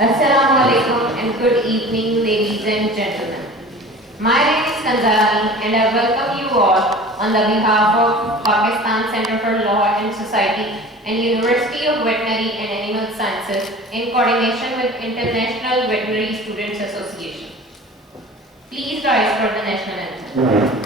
Assalamu alaikum and good evening, ladies and gentlemen. My name is Kanzari and I welcome you all on the behalf of Pakistan Center for Law and Society and University of Veterinary and Animal Sciences in coordination with International Veterinary Students Association. Please rise for the national anthem.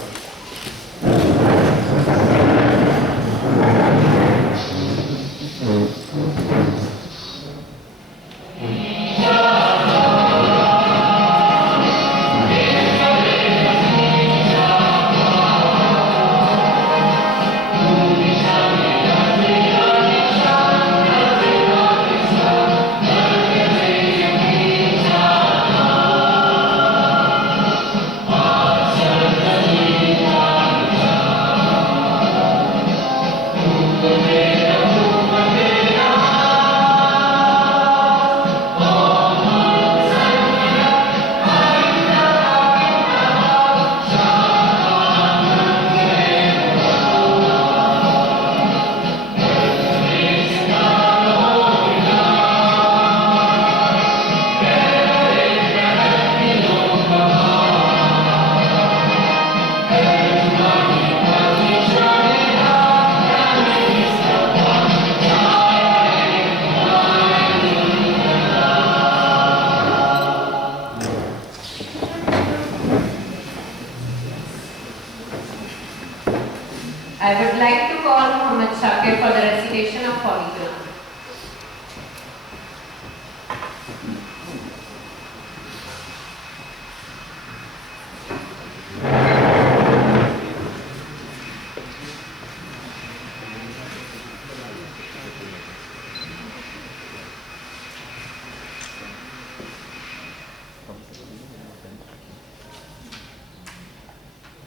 I would like to call Muhammad Shakir for the recitation of Holy Quran.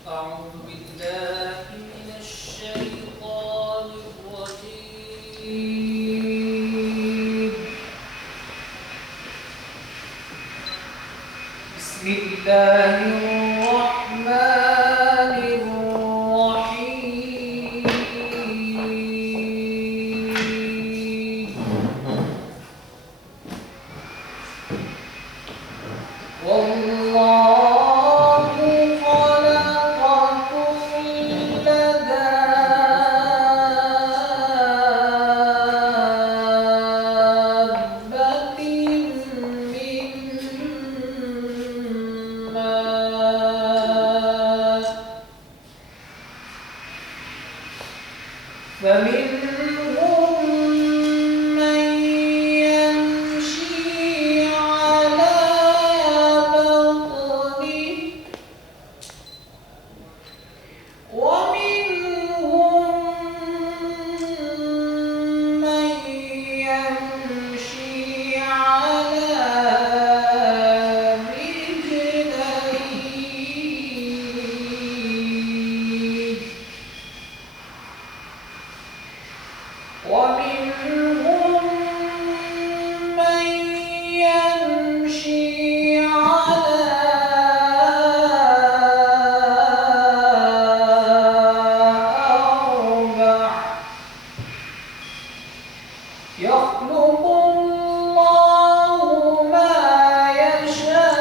أعوذ بالله من الشيطان الرجيم. بسم الله الرحمن الرحيم. والله فمنهم من يمشي على بطنه ومنهم من يمشي على رجلين ومنهم من يمشي على أربع يخلق الله ما يشاء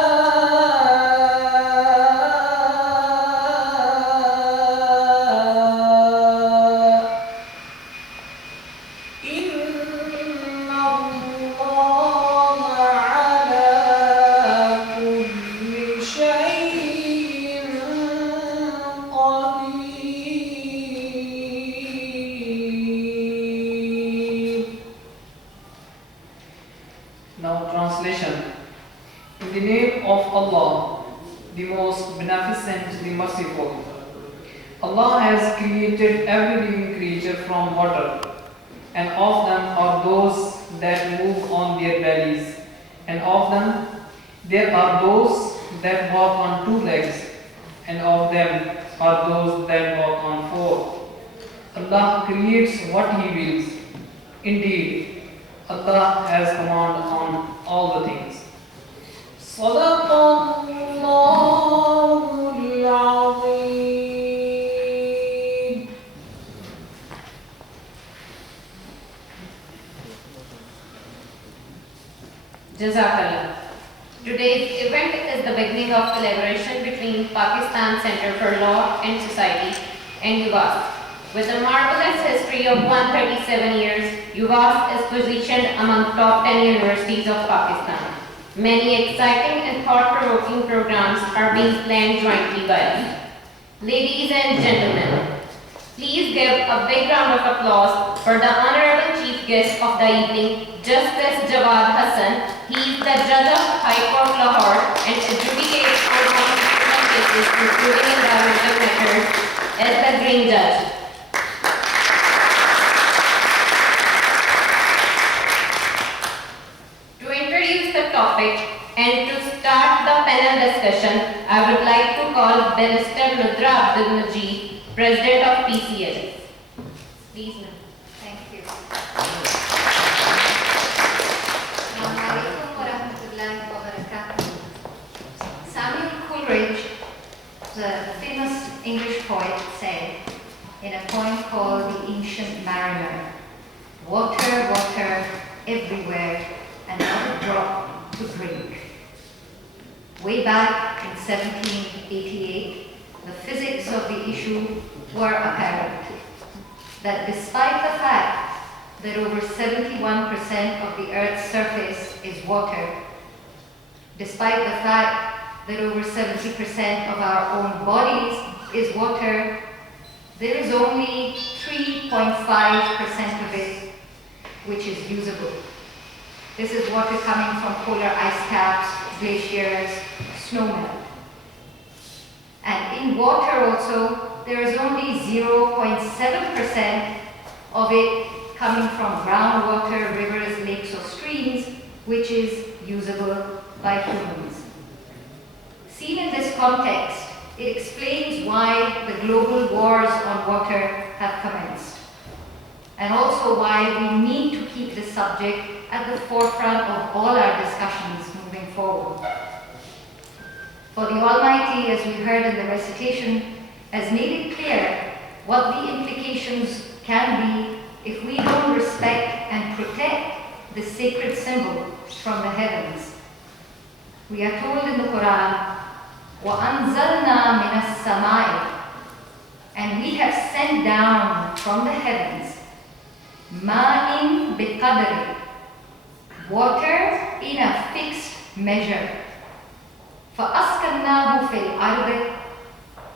إن الله على كل شيء قدير. Now translation. In the name of Allah, the most beneficent, the merciful. Allah has created every living creature from water, and of them are those that move on their bellies, and of them there are those that walk on 2 legs, and of them are those that walk on 4. Allah creates what He wills. Indeed, Allah has command on all the things. صدق الله العظيم. Jazakallah. Today's event is the beginning of collaboration between Pakistan Center for Law and Society and UVAS. With a marvelous history of 137 years, UVAS is positioned among top 10 universities of Pakistan. Many exciting and thought-provoking programs are being planned jointly by us. Ladies and gentlemen, please give a big round of applause for the Honorable Chief Guest of the evening, Justice Jawad Hassan. He is the Judge of High Court Lahore and adjudicates for constitutional cases including environmental matters as the Green Judge. To introduce the topic and to start the panel discussion, I would like to call Barrister Nudra Abdul Majid, President of PCLS. Please, ma'am. Thank you. Assalamu alaikum wa rahmatullahi wa barakatuh. Samuel Coleridge, the famous English poet, said in a poem called The Ancient Mariner, "Water, water, everywhere, and not a drop to drink." Way back in 1788, the physics of the issue were apparent. That despite the fact that over 71% of the Earth's surface is water, despite the fact that over 70% of our own bodies is water, there is only 3.5% of it which is usable. This is water coming from polar ice caps, glaciers, snowmelt. And in water also, there is only 0.7% of it coming from groundwater, rivers, lakes, or streams, which is usable by humans. Seen in this context, it explains why the global wars on water have commenced, and also why we need to keep this subject at the forefront of all our discussions moving forward. For the Almighty, as we heard in the recitation, has made it clear what the implications can be if we don't respect and protect the sacred symbol from the heavens. We are told in the Quran, وَأَنزَلْنَا مِنَ السَّمَاءِ, and we have sent down from the heavens, مَاءٍ بِقَدْرٍ, water in a fixed measure. فَأَسْكَنَّاهُ فِي الْأَرْضِ,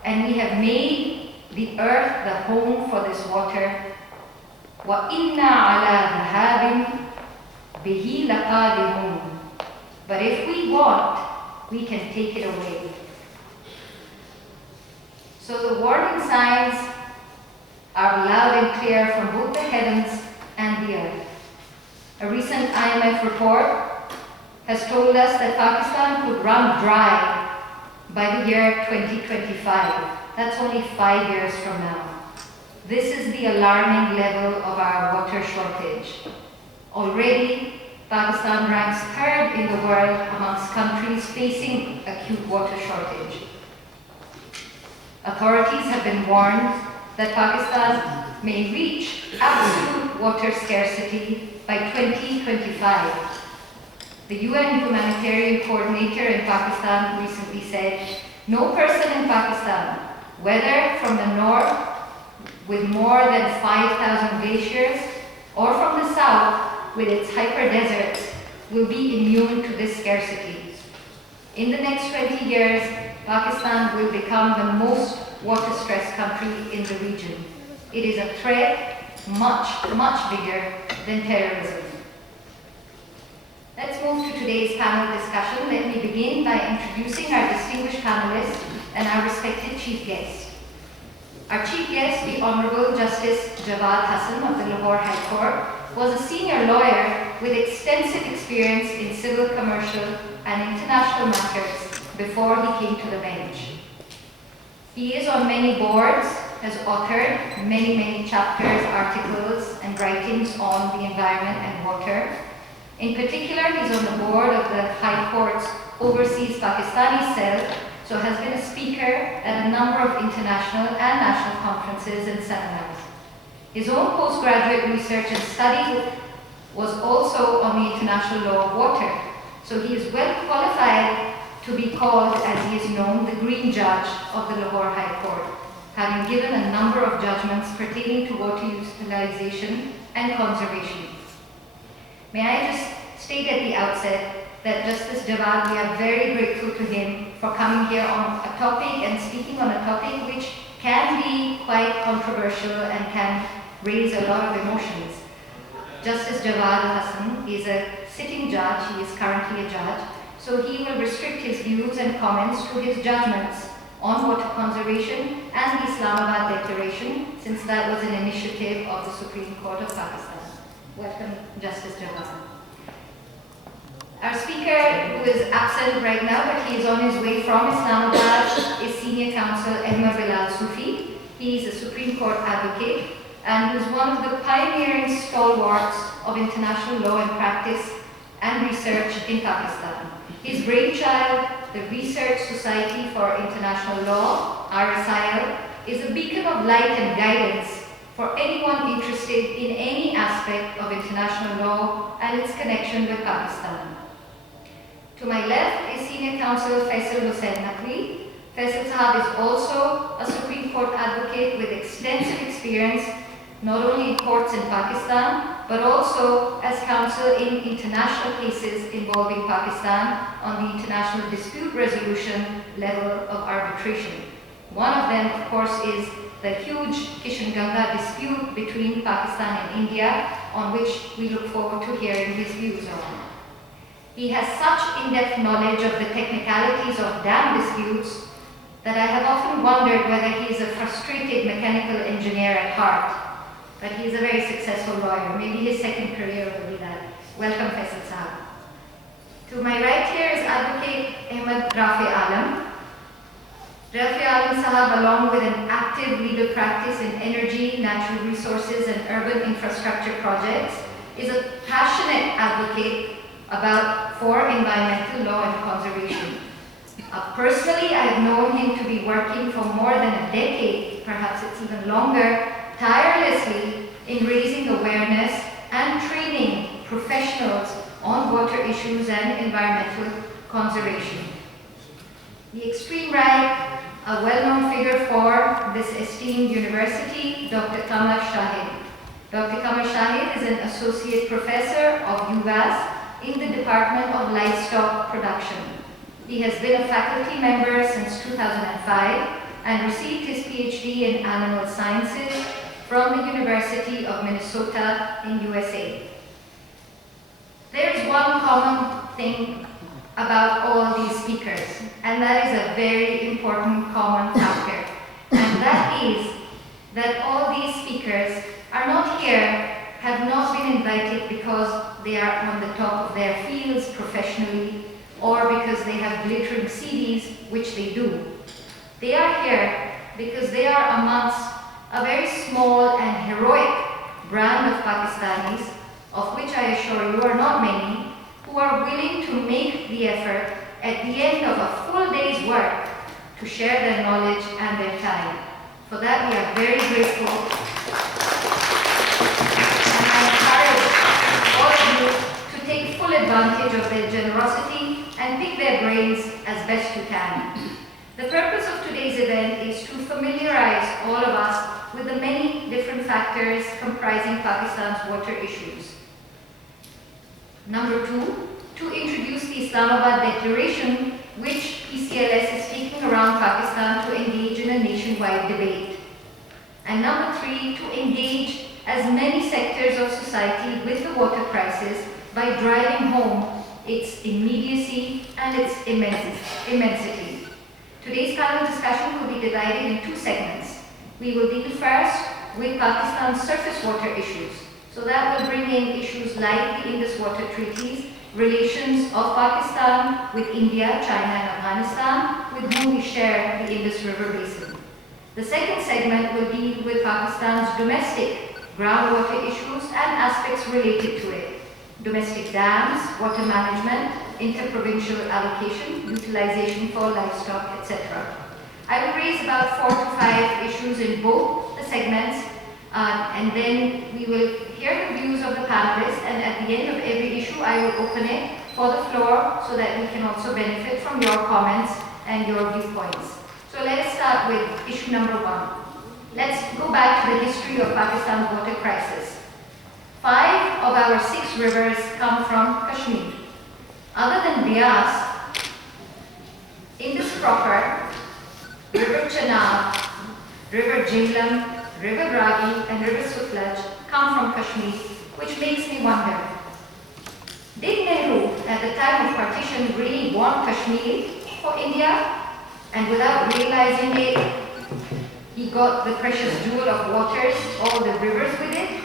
and we have made the earth the home for this water. وَإِنَّا عَلَى ذَهَابٍ بِهِ لَقَادِرُونَ, but if we want, we can take it away. So the warning signs are loud and clear from both the heavens and the earth. A recent IMF report has told us that Pakistan could run dry by the year 2025. That's only 5 years from now. This is the alarming level of our water shortage. Already, Pakistan ranks 3rd in the world amongst countries facing acute water shortage. Authorities have been warned that Pakistan may reach absolute water scarcity by 2025. The UN humanitarian coordinator in Pakistan recently said, no person in Pakistan, whether from the north with more than 5,000 glaciers or from the south with its hyper deserts, will be immune to this scarcity. In the next 20 years, Pakistan will become the most water-stressed country in the region. It is a threat much, much bigger than terrorism. Let's move to today's panel discussion. Let me begin by introducing our distinguished panelists and our respected chief guest. Our chief guest, the Honorable Justice Jawad Hassan of the Lahore High Court, was a senior lawyer with extensive experience in civil, commercial, and international matters before he came to the bench. He is on many boards, has authored many chapters, articles, and writings on the environment and water. In particular, he's on the board of the High Court's Overseas Pakistani Cell, so has been a speaker at a number of international and national conferences and seminars. His own postgraduate research and study was also on the international law of water, so he is well qualified to be called, as he is known, the Green Judge of the Lahore High Court, having given a number of judgments pertaining to water utilization and conservation. May I just state at the outset that Justice Jawad, we are very grateful to him for coming here on a topic and speaking on a topic which can be quite controversial and can raise a lot of emotions. Justice Jawad Hassan is a sitting judge, he is currently a judge, so he will restrict his views and comments to his judgments on water conservation and the Islamabad Declaration, since that was an initiative of the Supreme Court of Pakistan. Welcome, Justice Jawad. Our speaker, who is absent right now, but he is on his way from Islamabad, is Senior Counsel Ahmed Bilal Sufi. He is a Supreme Court advocate and was one of the pioneering stalwarts of international law and practice and research in Pakistan. His brainchild, the Research Society for International Law, RSIL, is a beacon of light and guidance for anyone interested in any aspect of international law and its connection with Pakistan. To my left is Senior Counsel Faisal Hussain Naqvi. Faisal Sahab is also a Supreme Court advocate with extensive experience not only in courts in Pakistan, but also as counsel in international cases involving Pakistan on the international dispute resolution level of arbitration. One of them, of course, is the huge Kishan-Ganga dispute between Pakistan and India, on which we look forward to hearing his views on. He has such in-depth knowledge of the technicalities of dam disputes that I have often wondered whether he is a frustrated mechanical engineer at heart. But he is a very successful lawyer. Maybe his second career will be that. Welcome, Faisal Sahab. To my right here is Advocate Ahmed Rafi Alam. Rafi Alam Sahab, along with an active legal practice in energy, natural resources, and urban infrastructure projects, is a passionate advocate for environmental law and conservation. Personally, I have known him to be working for more than a decade, perhaps it's even longer, tirelessly in raising awareness and training professionals on water issues and environmental conservation. The extreme right, a well-known figure for this esteemed university, Dr. Qamar Shahid. Dr. Qamar Shahid is an associate professor of UVAS in the Department of Livestock Production. He has been a faculty member since 2005 and received his PhD in animal sciences from the University of Minnesota in USA. There's one common thing about all these speakers, and that is a very important common factor, and that is that all these speakers are not here, have not been invited because they are on the top of their fields professionally or because they have glittering CVs, which they do. They are here because they are amongst a very small and heroic brand of Pakistanis, of which I assure you are not many, who are willing to make the effort at the end of a full day's work to share their knowledge and their time. For that we are very grateful. And I encourage all of you to take full advantage of their generosity and pick their brains as best you can. The purpose of today's event is to familiarize all of us with the many different factors comprising Pakistan's water issues. Number two, to introduce the Islamabad Declaration, which PCLS is taking around Pakistan to engage in a nationwide debate. And number three, to engage as many sectors of society with the water crisis by driving home its immediacy and its immensity. Today's panel discussion will be divided in two segments. We will deal first with Pakistan's surface water issues, So that will bring in issues like the Indus Water Treaties, relations of Pakistan with India, China and Afghanistan, with whom we share the Indus River Basin. The second segment will deal with Pakistan's domestic groundwater issues and aspects related to it. Domestic dams, water management, interprovincial allocation, utilization for livestock, etc. I will raise about 4 to 5 issues in both the segments, and then we will hear the views of the panelists, and at the end of every issue I will open it for the floor so that we can also benefit from your comments and your viewpoints. So let us start with issue number 1. Let's go back to the history of Pakistan's water crisis. 5 of our 6 rivers come from Kashmir. Other than Bias, Indus proper, River Chenab, River Jhelum, River Ravi and River Sutlej come from Kashmir, which makes me wonder, did Nehru at the time of partition really want Kashmir for India? And without realizing it, he got the precious jewel of waters, all the rivers with it?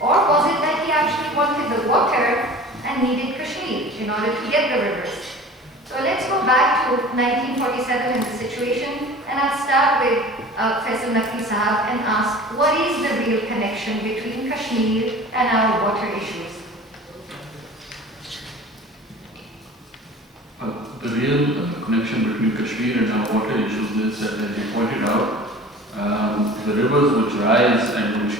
Or was it that he actually wanted the water and needed Kashmir in order to get the rivers? So let's go back to 1947 and the situation, and I'll start with Faisal Naqvi Sahab and ask, what is the real connection between Kashmir and our water issues? The real connection between Kashmir and our water issues is that, as you pointed out, the rivers which rise and which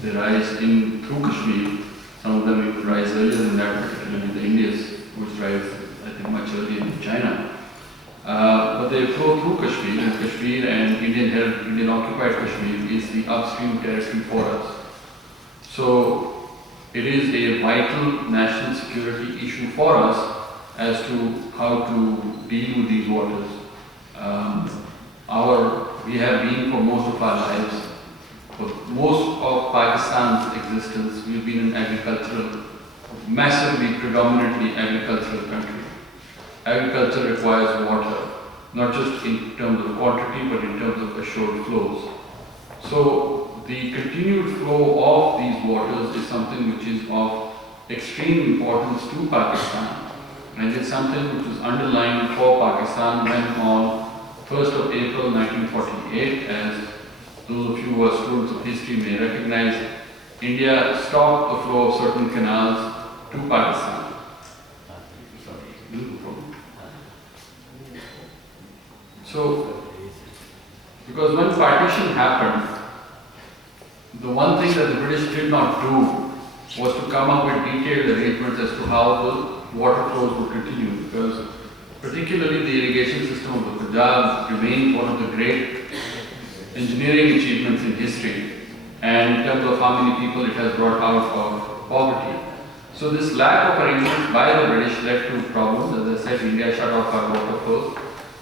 they rise in through Kashmir, some of them even rise earlier than that, particularly the Indus, which rise, I think, much earlier in China. But they flow through Kashmir, and Kashmir and Indian occupied Kashmir is the upstream territory for us. So it is a vital national security issue for us as to how to deal with these waters. We have been for most of our lives, for most of Pakistan's existence, we've been an agricultural, massively, predominantly agricultural country. Agriculture requires water, not just in terms of quantity, but in terms of assured flows. So the continued flow of these waters is something which is of extreme importance to Pakistan. And it's something which was underlined for Pakistan when on 1st of April 1948, as those of you who are students of history may recognize, India stopped the flow of certain canals to Pakistan. So, because when partition happened, the one thing that the British did not do was to come up with detailed arrangements as to how the water flows would continue, because particularly the irrigation system of the Punjab remains one of the great engineering achievements in history, and in terms of how many people it has brought out of poverty. So this lack of arrangements by the British led to problems. As I said, India shut off our water flows,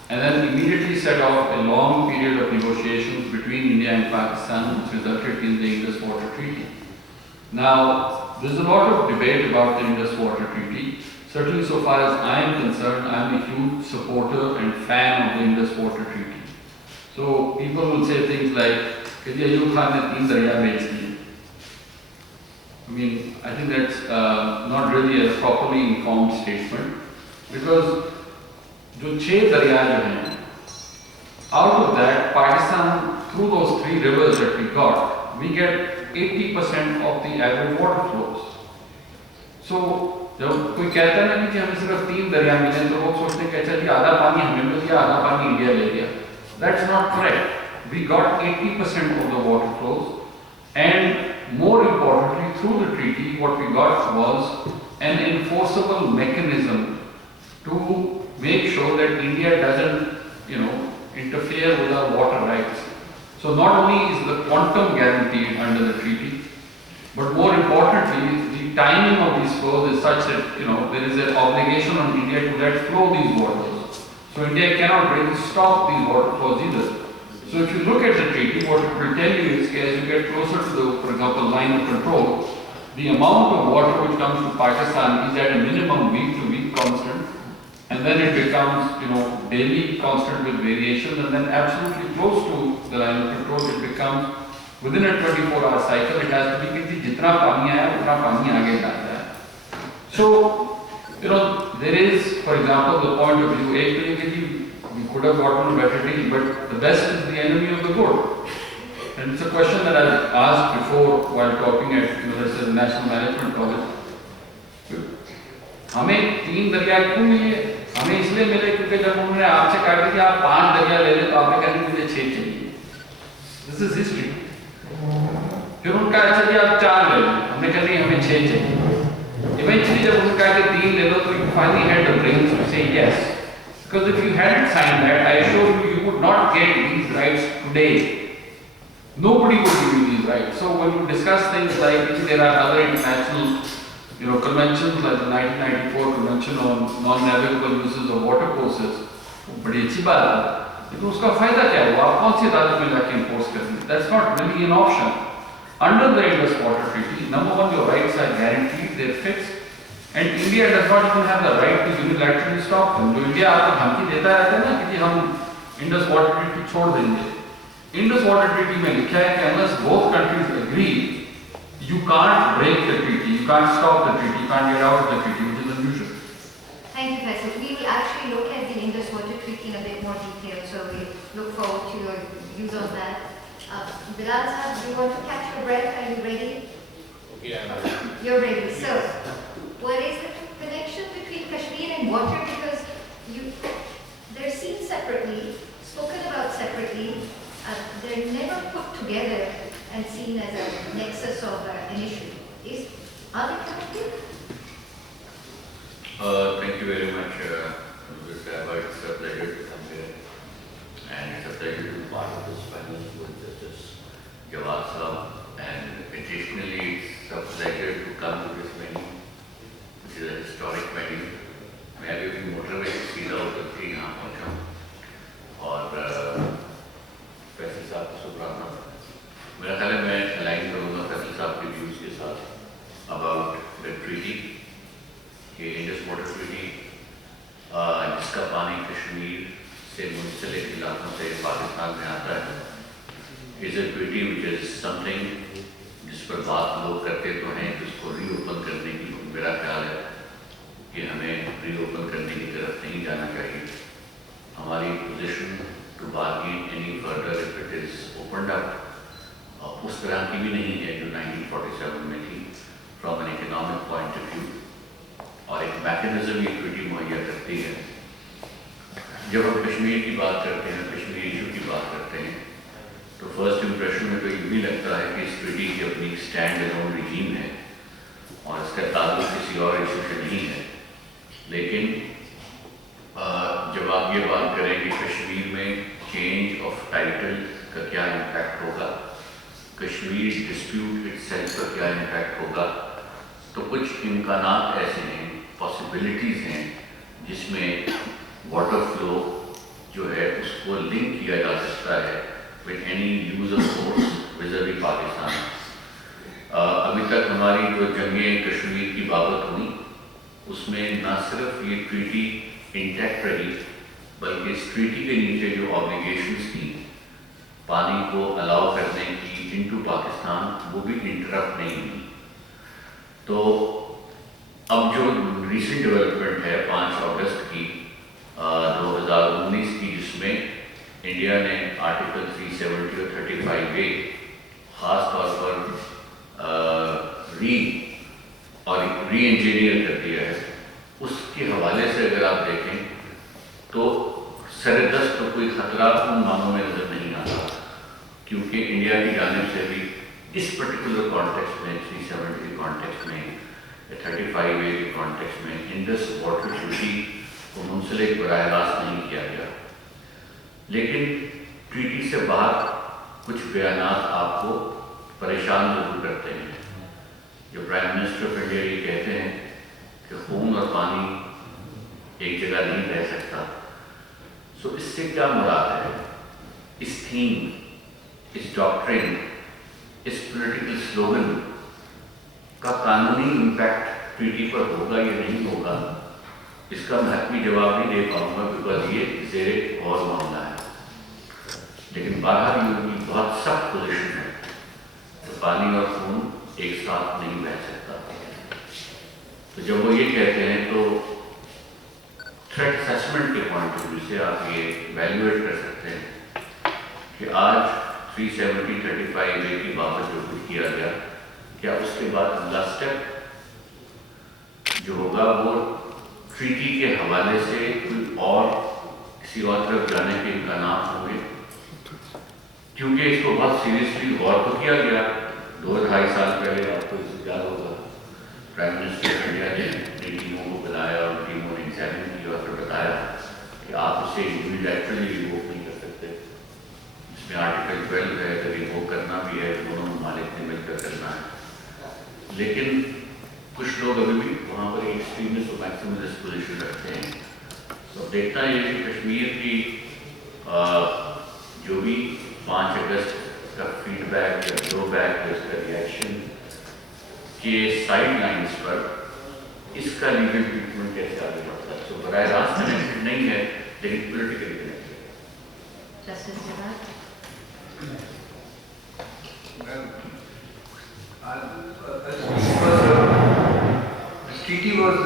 and then immediately set off a long period of negotiations between India and Pakistan, which resulted in the Indus Water Treaty. Now, there's a lot of debate about the Indus Water Treaty. Certainly, so far as I am concerned, I am a huge supporter and fan of the Indus Water Treaty. So people will say things like, Ayub Khan ne 3 darya bech diye. I mean, I think that's not really a properly informed statement, because जो 6 darya जो हैं, out of that, Pakistan, through those 3 rivers that we got, we get 80% of the average water flows. So जब कोई कहता है ना कि हमें सिर्फ 3 दरिया मिले, तो लोग सोचते हैं कि अच्छा जी आधा पानी हमें मिल गया, आधा पानी इंडिया ले गया. That's not correct. We got 80% of the water flows, and more importantly, through the treaty, what we got was an enforceable mechanism to make sure that India doesn't, interfere with our water rights. So not only is the quantum guaranteed under the treaty, but more importantly, the timing of these flows is such that, there is an obligation on India to let flow these waters. So India cannot really stop these water flows either. So if you look at the treaty, what it will tell you is, as you get closer to the, for example, line of control, the amount of water which comes to Pakistan is at a minimum week-to-week constant, and then it becomes, daily constant with variations, and then absolutely close to the line of control, it becomes within a 24-hour cycle it has to be कि जितना पानी आया उतना पानी आगे जाता है. So there is, for example, the point of view एक तो ये कि we could have gotten a better deal, but the best is the enemy of the good. And it's a question that I've asked before while talking at University National Management College. हमें 3 दरिया क्यों मिले? हमें इसलिए मिले क्योंकि जब उन्होंने आपसे कहा कि आप 5 दरिया ले लें तो आपने कहा कि मुझे 6 चाहिए. This is history. फिर उनका अच्छा कि आप 4 ले लें, हमने कहा नहीं हमें 6 चाहिए. Eventually जब उन्होंने कहा कि 3 ले लो तो you finally had the brains to say yes. Because if you hadn't signed that, I assure you, you would not get these rights today. Nobody would give you these rights. So when you discuss things like there are other international conventions like the 1994 Convention on Non-Navigable Uses of Water Courses, बड़ी अच्छी बात है, लेकिन उसका फायदा क्या हुआ? आप कौन सी अदालत में जाके enforce करेंगे? That's not really an option. Under the Indus Water Treaty, number one, your rights are guaranteed, they're fixed, and India does not even have the right to unilaterally stop them. जो India आपको धमकी देता रहता है ना कि हम Indus Water Treaty छोड़ देंगे. Indus Water Treaty में लिखा है कि unless both countries agree, you can't break the treaty, you can't stop the treaty, you can't get out of the treaty, which is unusual. Thank you, Professor. We will actually look at the Indus Water Treaty in a bit more detail, so we look forward to your views on that. Bilal sahab, do you want to catch your breath? Are you ready? Okay, I'm ready. You're ready. So, what is the connection between Kashmir and water? Because they're seen separately, spoken about separately. They're never put together and seen as a nexus of an issue. Are they connected? Thank you very much, Mr. Sahaba. It's a pleasure to come here. And it's a pleasure to be part of this panel with Justice Jawad Sahab. And additionally, it's a pleasure to come to this venue, which is a historic venue. मैं अभी अपनी motorway से सीधा उतर के यहाँ पहुँचा हूँ और फैसल साहब को शुभराना. मेरा ख्याल है मैं अलाइन करूँगा फैसल साहब के व्यूज़ के साथ अबाउट द ट्रीटी कि इंडस वाटर ट्रीटी जिसका पानी कश्मीर से मुंसलिक इलाकों से पाकिस्तान में आता है is a treaty which is something जिस पर बात लोग करते तो हैं जिसको रीओपन करने की मेरा ख्याल है कि हमें रीओपन करने की तरफ नहीं जाना चाहिए. हमारी position to bargain any further if it is opened up उस तरह की भी नहीं है जो 1947 में थी from an economic point of view और एक मैकेनिज्म ये ट्रीटी मुहैया करती है. जब हम कश्मीर की बात करते हैं कश्मीर इशू की बात करते हैं तो फर्स्ट इम्प्रेशन में तो ये भी लगता है कि इस ट्रीटी की अपनी स्टैंड अलोन रिजीम है और इसका ताल्लुक किसी और इशू से नहीं है. लेकिन जब आप ये बात करें कि कश्मीर में चेंज ऑफ टाइटल का क्या इम्पैक्ट होगा, कश्मीर डिस्प्यूट इटसेल्फ का क्या इम्पैक्ट होगा, तो कुछ इम्कानात ऐसे हैं, पॉसिबिलिटीज़ हैं जिसमें वाटर फ्लो जो है उसको लिंक किया जा सकता है with any use of force विज़-इन पाकिस्तान. अभी तक हमारी जो जंगें कश्मीर की बाबत हुई उसमें ना सिर्फ ये ट्रीटी इंटैक्ट रही बल्कि इस ट्रीटी के नीचे जो ऑब्लिगेशंस थी पानी को अलाउ करने की इनटू पाकिस्तान वो भी इंटरप्ट नहीं हुई. तो अब जो रीसेंट डेवलपमेंट है 5 अगस्त की 2019 की जिसमें इंडिया ने आर्टिकल 370 और 35A ख़ास तौर पर री इंजीनियर कर दिया है, उसके हवाले से अगर आप देखें तो सरदस्त तो कोई खतरा उन मानों में नज़र नहीं आता क्योंकि इंडिया की जानिब से भी इस पर्टिकुलर कॉन्टेक्स्ट में 370 के कॉन्टेक्स्ट में 35A के कॉन्टेक्स्ट में इंडस वाटर ट्रीटी को मुंसलिक बराह रास्त नहीं किया गया. लेकिन ट्रीटी से बाहर कुछ बयानात आपको परेशान जरूर करते हैं. जो प्राइम मिनिस्टर ऑफ इंडिया ये कहते हैं कि खून और पानी एक जगह नहीं रह सकता. सो इससे क्या मुराद है? इस थीम, इस डॉक्ट्रिन, इस पॉलिटिकल स्लोगन का कानूनी इम्पैक्ट ट्रीटी पर होगा या नहीं होगा, इसका मैं हतमी जवाब नहीं दे पाऊंगा बिकॉज ये ज़ेरे और मामला है. लेकिन बाहर यूरोप की बहुत सख्त पोजीशन है पानी और खून एक साथ नहीं बह सकता। तो जब वो ये कहते हैं तो थ्रेट असेसमेंट के पॉइंट ऑफ व्यू से आप ये वैल्यूएट कर सकते हैं कि आज 370-35A की बाबत जो कुछ किया गया, क्या उसके बाद अगला स्टेप जो होगा वो ट्रीटी के हवाले से कोई और किसी और तरफ जाने के इम्कानात होंगे, क्योंकि इसको बहुत सीरियसली गौर तो किया गया। 2-2.5 साल पहले आपको इससे याद होगा, प्राइम मिनिस्टर ऑफ इंडिया ने टीमों को बुलाया और टीमों ने एग्जामिन किया और फिर बताया कि आप इसे यूनिलैटरली रिवोक नहीं कर सकते। इसमें आर्टिकल 12 है, अगर रिवोक करना भी है दोनों ममालिक ने मिलकर करना है। लेकिन कुछ लोग अभी भी वहाँ पर एक्सट्रीमिस्ट और मैक्सिमलिस्ट पोजीशन रखते हैं। तो देखना ये कि कश्मीर की जो भी 5 अगस्त का फीडबैक या ब्लोबैक या उसका रिएक्शन के साइड लाइन्स पर इसका लीगल ट्रीटमेंट कैसे आगे बढ़ता है। तो बराह रास्त कनेक्टेड नहीं है लेकिन politically connected. Justice Javad. This treaty was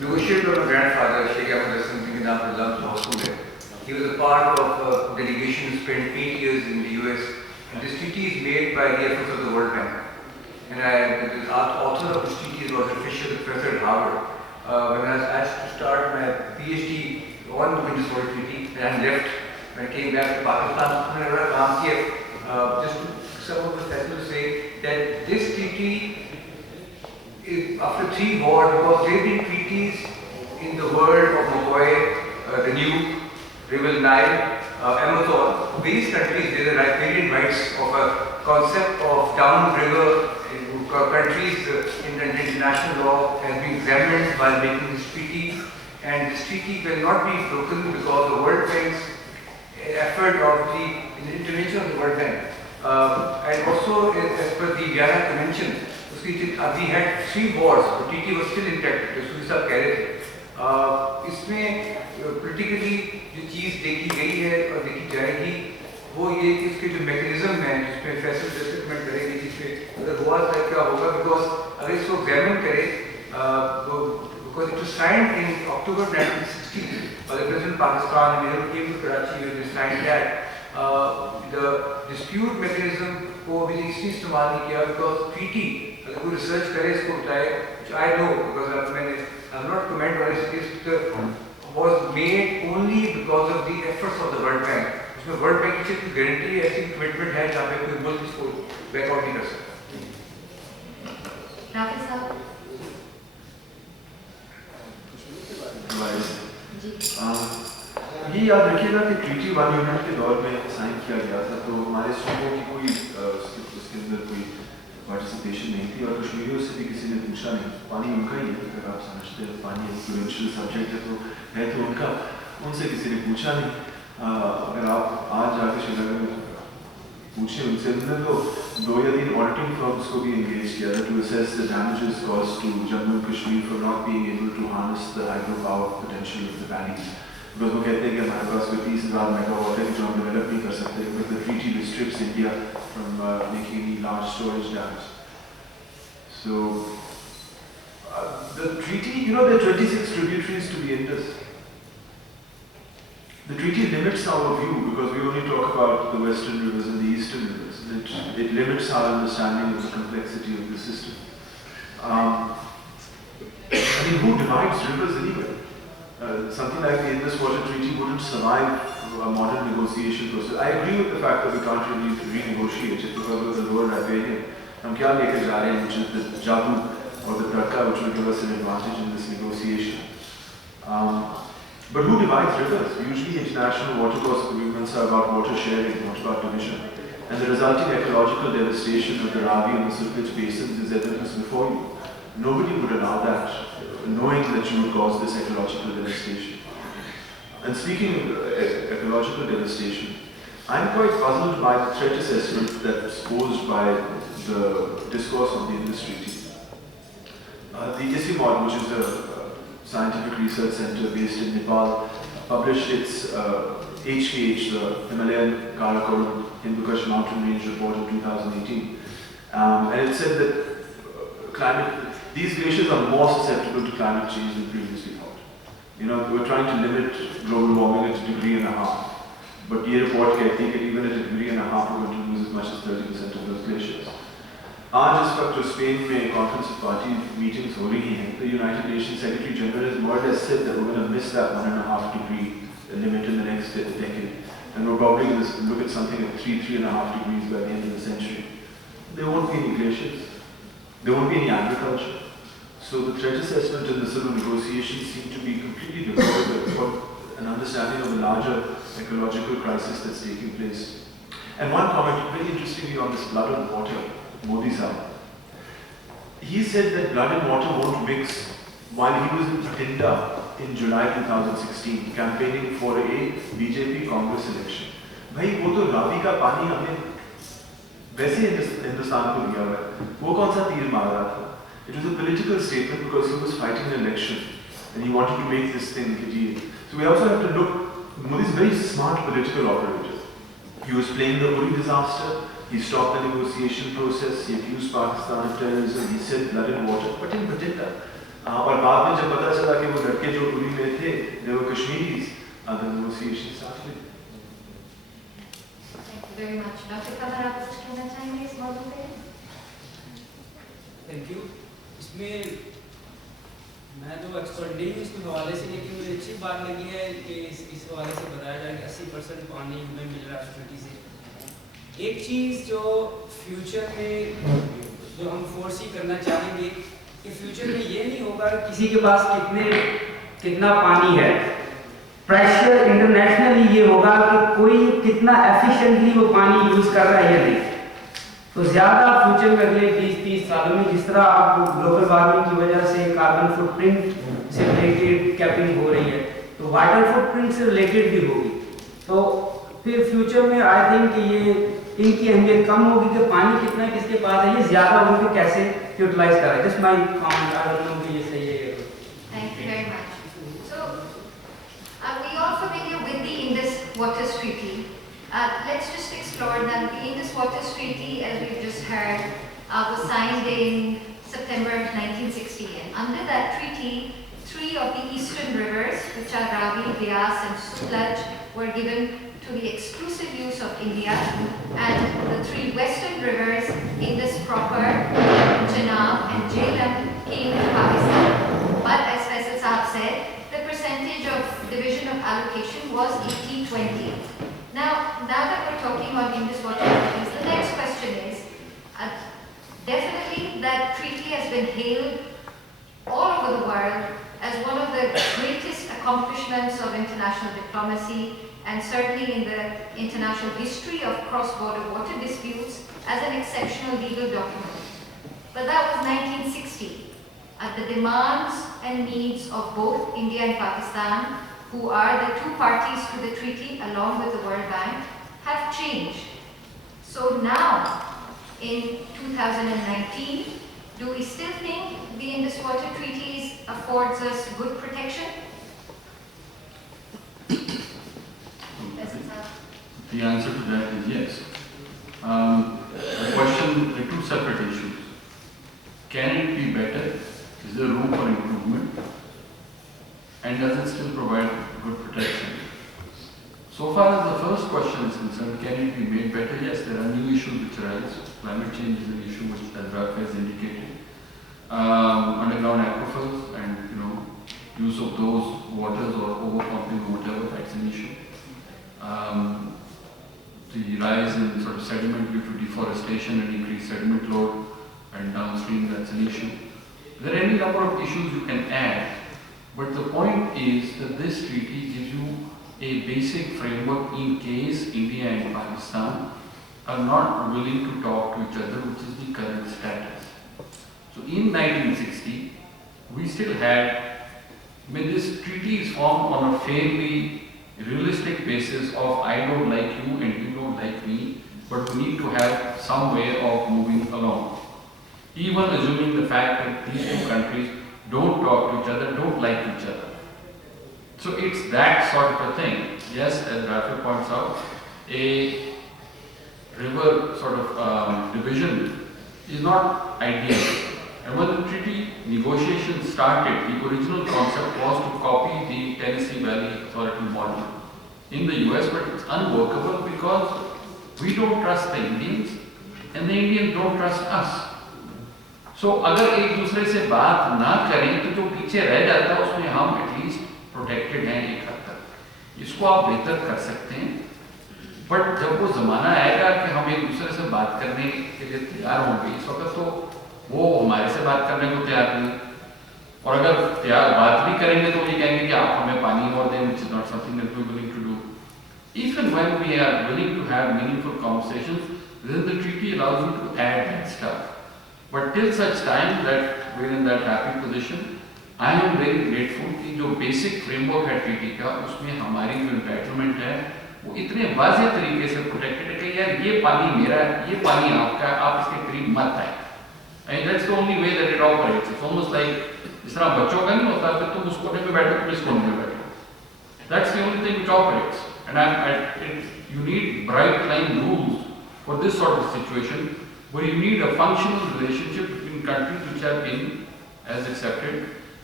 negotiated by my grandfather, Sheikh Ahmed Hassan Bin Abdullah. He was a part of a delegation who spent 8 years in the US, and this treaty is made by the efforts of the World Bank. And the author of this treaty was a Fisher, professor at Harvard. When I was asked to start my PhD on the Winter Solar Treaty, and I left, when I came back to Pakistan, just some of the factors say that this treaty is after 3 wars, because there have been treaties in the world of McCoy, Renew, River Nile, Amazon, various countries, there are riparian rights of a concept of downriver countries in the international law has been examined while making this treaty, and this treaty will not be broken because the World Bank's effort of the intervention of the World Bank. And also as per the Vienna Convention, we had 3 wars, the treaty was still intact, जो सुनील साहब कह रहे थे। इसमें politically जो चीज़ देखी गई है और देखी जाएगी वो ये कि इसके जो mechanism है जिसमें फैसल सेटलमेंट करेंगे, जिसमें अगर हुआ तो क्या होगा, because अगर इसको examine करें because it was signed in October 1960 by the President of Pakistan and Nehru came to Karachi when they signed that. The dispute mechanism को अभी इसलिए इस्तेमाल नहीं किया because treaty अगर कोई रिसर्च करे इसको बताए, which I know because मैंने I have not comment on it, was made only because of the efforts of the World Bank. उसमें World Bank की कोई गारंटी ऐसी कमिटमेंट है जहाँ पे कोई मुल्क इसको बैकआउट नहीं कर सकता। राकेश साहब ये याद रखिएगा कि ट्रीटी 1 यूनिट के दौर में साइन किया गया था, तो हमारे सूबों की कोई उसके अंदर कोई पार्टिसिपेशन नहीं थी और कश्मीरियों से भी किसी ने पूछा नहीं। पानी उनका ही है, अगर आप समझते हैं पानी एक प्रोविंशियल सब्जेक्ट है तो उनका, उनसे किसी ने पूछा नहीं। अगर आप आज जाके श्रीनगर में पूछे उनसे, उन्होंने तो 2 या 3 ऑडिटिंग फर्म्स को भी एंगेज किया था to assess the damages caused to Jammu and Kashmir for not being able to harness the hydro power potential of the valleys. Because वो कहते हैं कि हमारे पास कोई 30,000 मेगावाट है जो हम डेवलप नहीं कर सकते, because the treaty restricts India from making any large storage dams. So the treaty, you know, there are 26 tributaries to the Indus. The treaty limits our view because we only talk about the western rivers and the eastern rivers. It limits our understanding of the complexity of the system. I mean, who divides rivers anyway? Something like the Indus Water Treaty wouldn't survive a modern negotiation process. I agree with the fact that we can't really renegotiate it because of the lower riparian. हम क्या लेकर जा रहे हैं, which is the जादू or the tadka which will give us an advantage in this negotiation. But who divides rivers? Usually international water course agreements are about water sharing, not about division. And the resulting ecological devastation of the Ravi and the Sutlej basins is evidence before you. Nobody would allow that, knowing that you would cause this ecological devastation. And speaking of ecological devastation, I'm quite puzzled by the threat assessment that's posed by the discourse on the Indus Treaty. The ISIMOD, which is a scientific research center based in Nepal, published its HKH, the Himalayan Karakoram Hindu Kush Mountain Range report in 2018. And it said that these glaciers are more susceptible to climate change than previously thought. You know, we're trying to limit global warming at 1.5 degrees, but ये report कहती है कि even at 1.5 degree we're going to lose as much as 30% of those glaciers. आज इस वक्त जो Spain में conference of party meetings हो रही हैं, the United Nations Secretary General has more or less said that we're going to miss that 1.5 degree limit in the next decade, and we're probably going to look at something at 3.5 degrees by the end of the century. There won't be any glaciers. There won't be any agriculture. So the threat assessment and the sort of negotiations seem to be completely devoid of an understanding of the larger ecological crisis that's taking place. And one comment, very interestingly, on this blood and water, Modi Sahab. He said that blood and water won't mix while he was in Bhatinda in July 2016, campaigning for a BJP Congress election. भाई वो तो रावी का पानी हमने वैसे हिंदुस्तान को दिया हुआ है, वो कौन सा तीर मार रहा था? It was a political statement because he was fighting an election and he wanted to make this thing deal. So we also have to look, Modi is a very smart political operator. He was playing the Uri disaster, he stopped the negotiation process, he accused Pakistan of terrorism, he said blood and water, but in Bhatinda. और बाद में जब पता चला कि वो लड़के जो उरी में थे, they were Kashmiris, the negotiation started. Thank you very much. Dr. Kamar, आप कुछ कहना चाहेंगे इस मौजूद पे? Thank you. इसमें मैं जो एक्सपर्ट नहीं हूँ इसके हवाले से, लेकिन मुझे अच्छी बात लगी है कि इस हवाले से बताया जाए कि 80% पानी हमें मिल रहा है सोसाइटी से। एक चीज़ जो फ्यूचर में जो हम फोर्सी करना चाहेंगे कि फ्यूचर में ये नहीं होगा किसी के पास कितना पानी है, प्रेशर इंटरनेशनली ये होगा कि कोई कितना एफिशिएंटली वो पानी यूज़ कर रहा है या नहीं। तो ज़्यादा फ्यूचर में अगले 20-30 सालों में जिस तरह आप ग्लोबल वार्मिंग की वजह से कार्बन फुटप्रिंट से रिलेटेड कैपिंग हो रही है, तो वाटर फुटप्रिंट से रिलेटेड भी होगी। तो फिर फ्यूचर में आई थिंक ये इनकी अहमियत कम होगी कि पानी कितना किसके पास है, ये ज़्यादा उनको कैसे यूटिलाइज करें। Just my comment, I don't know कि ये सही है। Thank you very much. So, are we all familiar with the Indus Waters Treaty? Let's just explore that. The Indus Waters Treaty, as we've just heard, was signed in September 1960. And under that treaty, 3 of the eastern rivers, which are Ravi, Beas and Sutlej, were given to the exclusive use of India, and the 3 western rivers, Indus proper, Chenab and Jhelum, came to Pakistan. But as Faisal Saab said, the percentage of division of allocation was 80-20. Now that we're talking on Indus water treaties, the next question is, definitely that treaty has been hailed all over the world as one of the greatest accomplishments of international diplomacy, and certainly in the international history of cross-border water disputes, as an exceptional legal document. But that was 1960. The demands and needs of both India and Pakistan, who are the 2 parties to the treaty along with the World Bank, have changed. So now, in 2019, do we still think the Indus Water Treaties affords us good protection? The answer to that is yes. The question, the 2 separate issues. Can it be better? Is there room for improvement? And does it still provide good protection? So far as the first question is concerned, can it be made better? Yes, there are new issues which arise. Climate change is an issue which, as Rafi has indicated. Underground aquifers and use of those waters or overpumping or whatever, that's an issue. The rise in sort of sediment due to deforestation and increased sediment load and downstream, that's an issue. There are any number of issues you can add, but the point is that this treaty gives you a basic framework in case India and Pakistan are not willing to talk to each other, which is the current status. So in 1960, we still had, this treaty is formed on a fairly realistic basis of I don't like you and you don't like me, but we need to have some way of moving along. Even assuming the fact that these 2 countries don't talk to each other, don't like each other. So it's that sort of a thing. Yes, as Rafi points out, a river sort of division is not ideal. And when the treaty negotiations started, the original concept was to copy the Tennessee Valley Authority model in the US, but it's unworkable because we don't trust the Indians and the Indians don't trust us. So अगर एक दूसरे से बात ना करें तो जो पीछे रह जाता है उसमें हम एटलीस्ट प्रोटेक्टेड हैं एक हद तक। इसको आप बेहतर कर सकते हैं, बट जब वो ज़माना आएगा कि हम एक दूसरे से बात करने के लिए तैयार होंगे, इस वक्त तो वो हमारे से बात करने को तैयार नहीं, और अगर तैयार बात भी करेंगे तो ये कहेंगे कि आप हमें पानी और दें, which is not something that we are willing to do. Even when we are willing to have meaningful conversations, then the treaty allows you to add that stuff. But till such time that we're in that happy position, I am very grateful कि जो basic framework है treaty का, उसमें हमारी जो entitlement है, वो इतने वाज़ेह तरीके से protected है कि यार ये पानी मेरा है, ये पानी आपका है, आप इसके करीब मत आए. And that's the only way that it operates. It's almost like जिस तरह बच्चों का नहीं होता, फिर तुम उस कोने में बैठो, तुम इस कोने में बैठो. That's the only thing which operates. And you need bright line rules for this sort of situation, where you need a functional relationship between countries which have been, as accepted,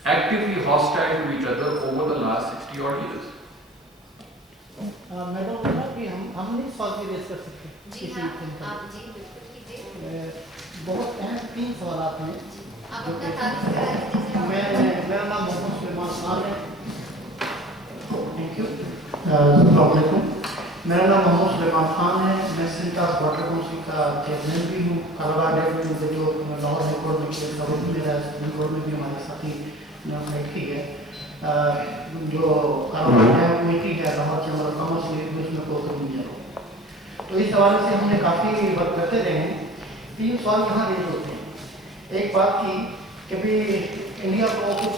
actively hostile to each other over the last 60 odd years. Madam कि हम नहीं सवाल की race कर सकते जी हाँ, आप जी बिल्कुल कीजिए। बहुत अहम 3 सवाल हैं। आप अपना तारीफ करा दीजिए। मेरा नाम मोहम्मद सुलेमान खान है। Thank you. अस्सलाम वालेकुम। मेरा नाम मोहम्मद सुलेमान खान है। मैं सिंकास वाटर काउंसिल का चेयरमैन भी हूँ। कलवा डेवलपमेंट जो लाहौर हाईकोर्ट में केस का वकील है, सुप्रीम कोर्ट में भी हमारे साथी ने फाइट की है। जो कारोबार कमेटी है लाहौर चैम्बर ऑफ कॉमर्स में, उसमें कोई कमी नहीं है। तो इस हवाले से हमने काफ़ी वर्क करते रहे हैं। 3 सवाल यहाँ रेज होते हैं। एक बात थी कि भी इंडिया को कुछ